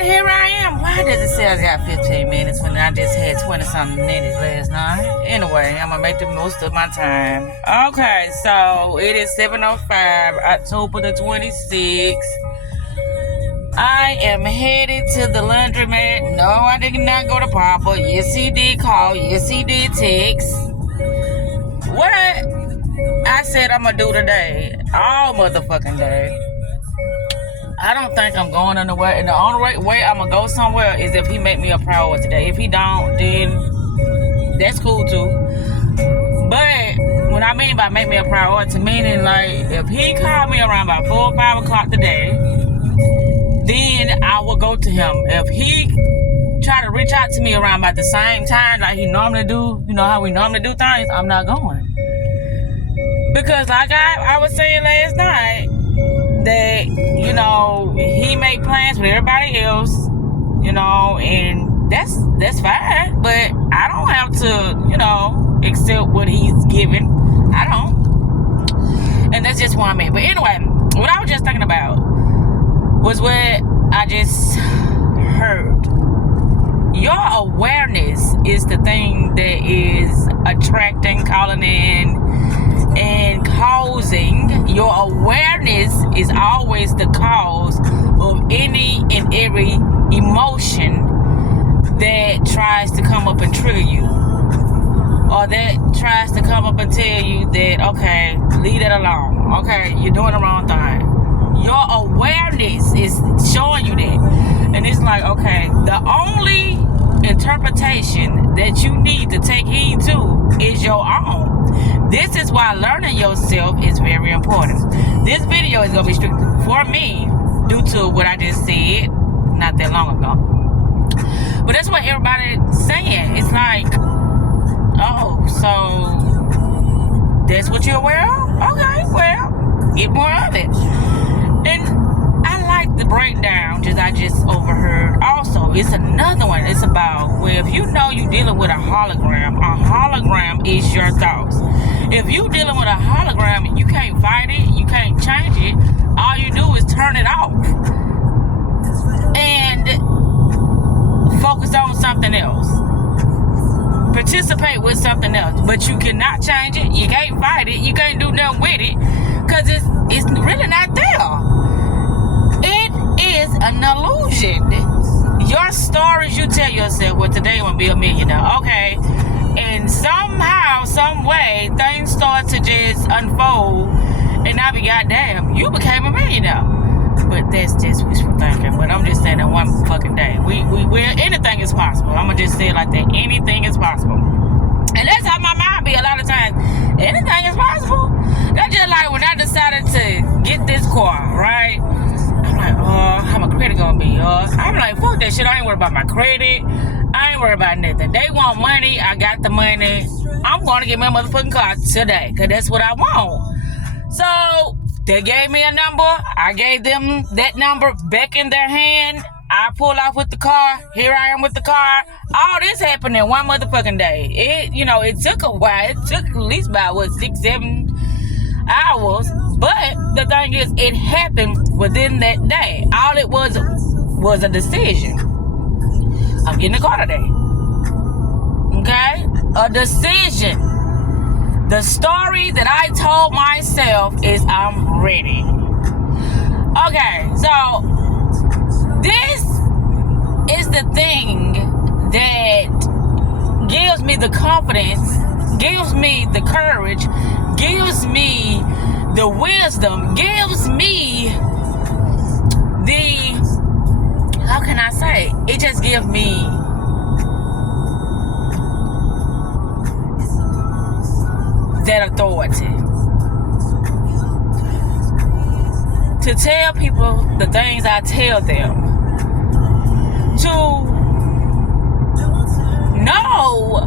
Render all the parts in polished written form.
right, here I am. Why does it say I got 15 minutes when I just had 20-something minutes last night? Anyway, I'm going to make the most of my time. Okay, so it is 7:05, October the 26th. I am headed to the laundromat. No, I did not go to Papa. Yes, he did call. Yes, he did text. What I said I'm going to do today, all motherfucking day, I don't think I'm going anywhere. And the only way I'm going to go somewhere is if he make me a priority today. If he don't, then that's cool too. But what I mean by make me a priority, meaning like if he called me around about 4 or 5 o'clock today, then I will go to him. If he try to reach out to me around about the same time like he normally do, you know how we normally do things, I'm not going. Because like I was saying last night, that, you know, he made plans with everybody else, you know, and that's fine. But I don't have to, you know, accept what he's given. I don't. And that's just what I mean. But anyway, what I was just thinking about was what I just heard. Your awareness is the thing that is attracting, calling in, and causing. Your awareness is always the cause of any and every emotion that tries to come up and trigger you, or that tries to come up and tell you that, okay, leave it alone, okay, you're doing the wrong thing. Your awareness is showing you that. And it's like, okay, the only interpretation that you need to take heed to is your own. This is why learning yourself is very important. This video is going to be strict for me due to what I just said not that long ago. But that's what everybody's saying. It's like, oh, so that's what you're aware of? Okay, well, get more of it. And I like the breakdown I just overheard. Also, it's another one. It's about, well, if you know you're dealing with a hologram is your thoughts. If you're dealing with a hologram and you can't fight it, you can't change it, all you do is turn it off and focus on something else. Participate with something else. But you cannot change it, you can't fight it, you can't do nothing with it, because it's really not there. It is an illusion. Your stories you tell yourself, well, today I'm going to be a millionaire. Okay. And somehow, some way, things start to just unfold. And I be goddamn, you became a millionaire. But that's just wishful thinking. But I'm just saying that one fucking day. Anything is possible. I'm going to just say it like that. Anything is possible. And that's how my mind be a lot of times. Anything is possible. That's just like when I decided to get this car, right? I'm like, how my credit gonna be? I'm like, fuck that shit. I ain't worried about my credit. I ain't worried about nothing. They want money. I got the money. I'm gonna get my motherfucking car today, because that's what I want. So they gave me a number. I gave them that number back in their hand. I pull off with the car. Here I am with the car. All this happened in one motherfucking day. It took a while. It took at least about 6-7 hours. But the thing is, it happened within that day. All it was a decision. I'm getting a car today. Okay? A decision. The story that I told myself is I'm ready. Okay, so this is the thing that gives me the confidence, gives me the courage, gives me the wisdom, gives me the, how can I say, it just gives me that authority to tell people the things I tell them, to know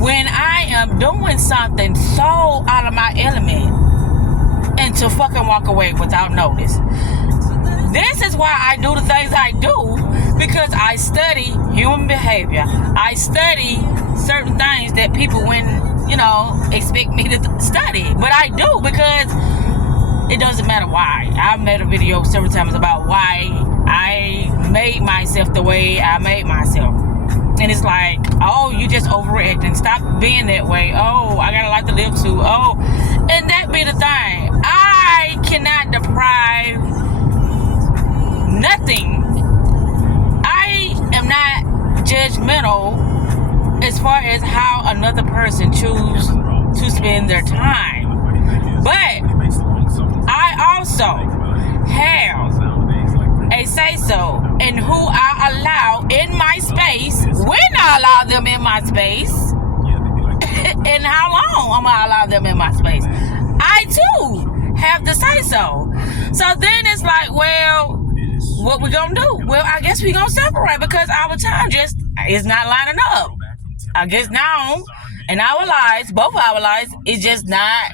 when I am doing something so out of my element, and to fucking walk away without notice. This is why I do the things I do, because I study human behavior. I study certain things that people wouldn't, expect me to study. But I do, because it doesn't matter why. I've made a video several times about why I made myself the way I made myself. And it's like, oh, you just overreacting. Stop being that way. Oh, I gotta like to live too. Oh, and that be the thing. I cannot deprive nothing. I am not judgmental as far as how another person choose to spend their time. But I also have a say-so in who I allow in my space, when I allow them in my space, and how long I'm gonna allow them in my space. I too have the say-so. So then it's like, well, what we gonna do? Well, I guess we gonna separate because our time just is not lining up. I guess now in our lives, both our lives, it's just not,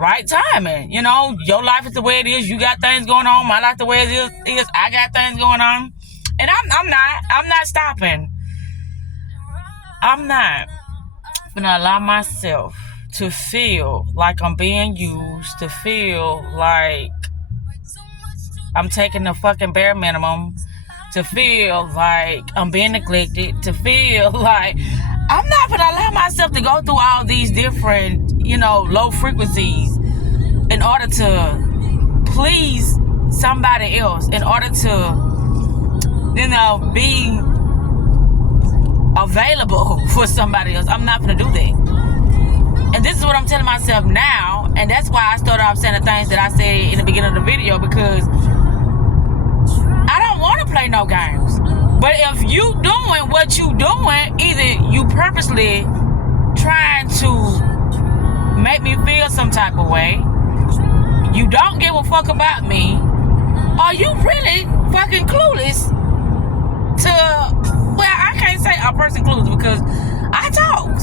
right timing. Your life is the way it is. You got things going on. My life the way it is. I got things going on, and I'm not stopping. I'm not gonna allow myself to feel like I'm being used, to feel like I'm taking the fucking bare minimum, to feel like I'm being neglected, to feel like I'm not gonna allow myself to go through all these different, low frequencies in order to please somebody else, in order to, be available for somebody else. I'm not gonna do that. And this is what I'm telling myself now, and that's why I started off saying the things that I said in the beginning of the video, because I don't want to play no games. But if you doing what you doing, either you purposely trying to make me feel some type of way, you don't give a fuck about me, or you really fucking clueless to, well, I can't say a person clueless because I talk.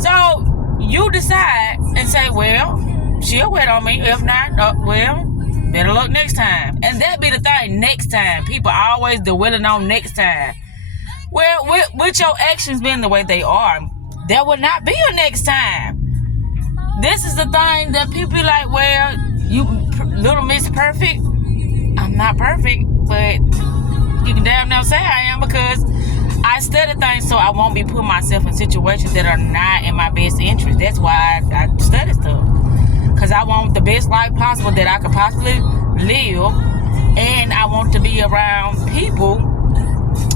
So you decide and say, well, she'll wait on me. If not, well, better luck next time. And that be the thing, next time. People always dwelling on next time. Well, with your actions being the way they are, there will not be a next time. This is the thing that people be like, well, you little Miss Perfect. I'm not perfect, but you can damn near say I am, because I study things so I won't be putting myself in situations that are not in my best interest. That's why I study stuff. Because I want the best life possible that I could possibly live. And I want to be around people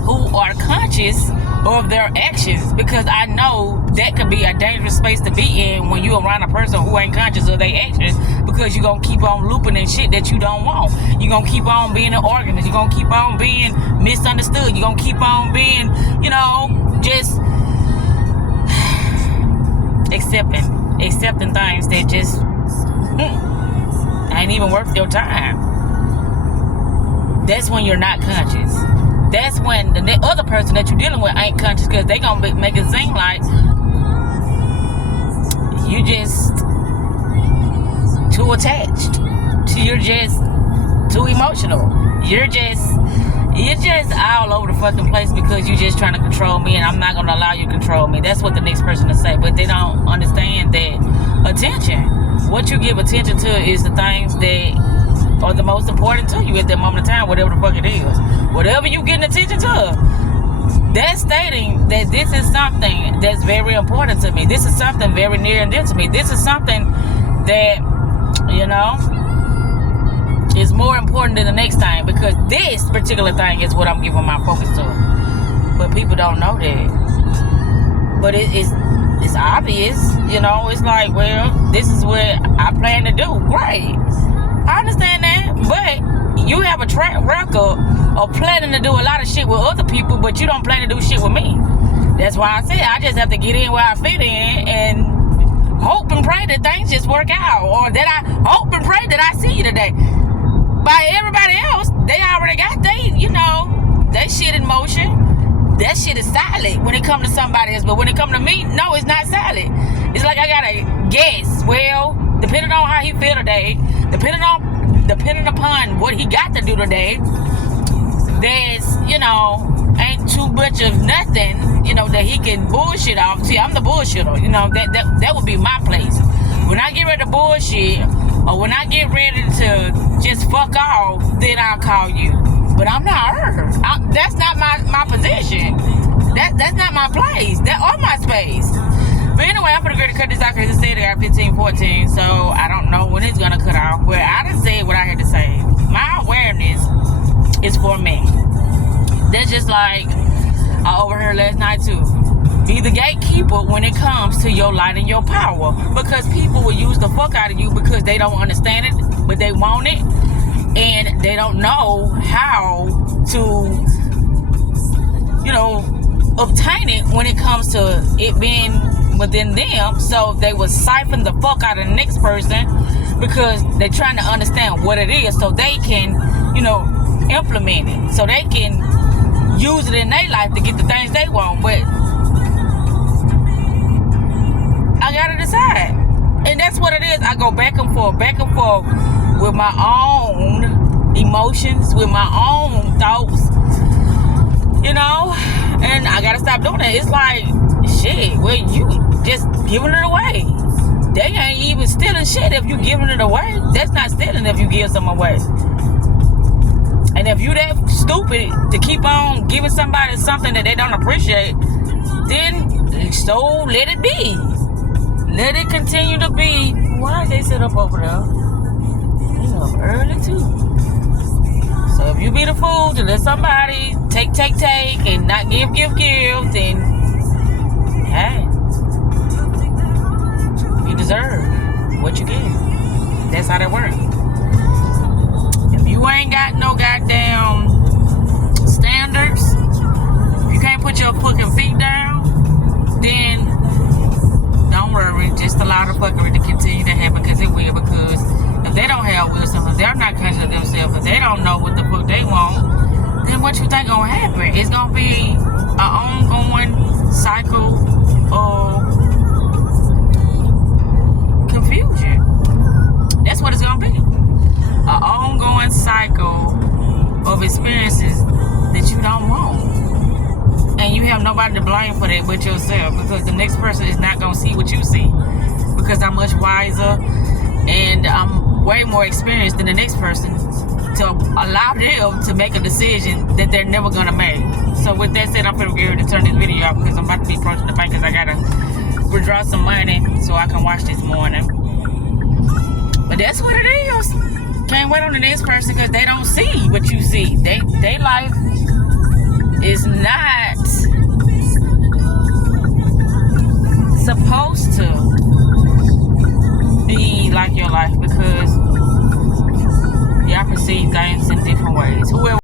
who are conscious of their actions. Because I know that could be a dangerous space to be in when you're around a person who ain't conscious of their actions. Because you're going to keep on looping in shit that you don't want. You're going to keep on being an organist. You're going to keep on being misunderstood. You're going to keep on being, just accepting things that just ain't even worth your time. That's when you're not conscious. That's when the other person that you're dealing with ain't conscious, because they gonna make it seem like you just too attached. You're just too emotional. You're just all over the fucking place because you're just trying to control me, and I'm not gonna allow you to control me. That's what the next person to say, but they don't understand that attention. What you give attention to is the things that are the most important to you at that moment in time, whatever the fuck it is. Whatever you getting attention to, that's stating that this is something that's very important to me. This is something very near and dear to me. This is something that, is more important than the next thing, because this particular thing is what I'm giving my focus to. But people don't know that. But it's obvious, it's like, well, this is what I plan to do. Great. I understand that, but you have a track record of planning to do a lot of shit with other people, but you don't plan to do shit with me. That's why I say I just have to get in where I fit in and hope and pray that things just work out, or that I hope and pray that I see you today. By everybody else, they already got that shit in motion. That shit is solid when it comes to somebody else, but when it comes to me, no, it's not solid. It's like I gotta guess. Well, depending on how he feel today, depending upon what he got to do today, there's, ain't too much of nothing, that he can bullshit off. See, I'm the bullshitter, that would be my place. When I get ready to bullshit, or when I get ready to just fuck off, then I'll call you. but I'm not her. That's not my position. That's not my place. That or my space. But anyway, I'm gonna go to cut this out because it said I got 15:14, so I don't know when it's gonna cut off. But I done said what I had to say. My awareness is for me. That's just like I overheard last night too. Be the gatekeeper when it comes to your light and your power, because people will use the fuck out of you because they don't understand it, but they want it, and they don't know how to, obtain it when it comes to it being within them. So they will siphon the fuck out of the next person because they're trying to understand what it is so they can, implement it. So they can use it in their life to get the things they want. But I gotta decide. And that's what it is. I go back and forth with my own emotions, with my own thoughts, and I gotta stop doing that. It's like, shit, well, you just giving it away. They ain't even stealing shit if you giving it away. That's not stealing if you give something away. And if you that stupid to keep on giving somebody something that they don't appreciate, then so let it be. Let it continue to be. Why did they sit up over there? They up early too. So if you be the fool to let somebody take, and not give, then hey, you deserve what you get. That's how that works. If you ain't got no goddamn standards, if you can't put your fucking feet down, then don't worry. Just allow the fuckery to continue to happen, because it will. Because if they don't have wisdom, if they're not conscious of themselves, if they don't know what the fuck they want, then what you think gonna happen? It's gonna be an ongoing cycle of confusion. That's what it's gonna be. An ongoing cycle of experiences that you don't want. And you have nobody to blame for that but yourself, because the next person is not gonna see what you see. Because I'm much wiser and I'm way more experienced than the next person to allow them to make a decision that they're never gonna make. So with that said, I'm gonna get ready to turn this video off because I'm about to be approaching the bank because I gotta withdraw some money so I can watch this morning. But that's what it is. Can't wait on the next person because they don't see what you see. They life is not supposed to be like your life, because y'all perceive things in different ways. Whoever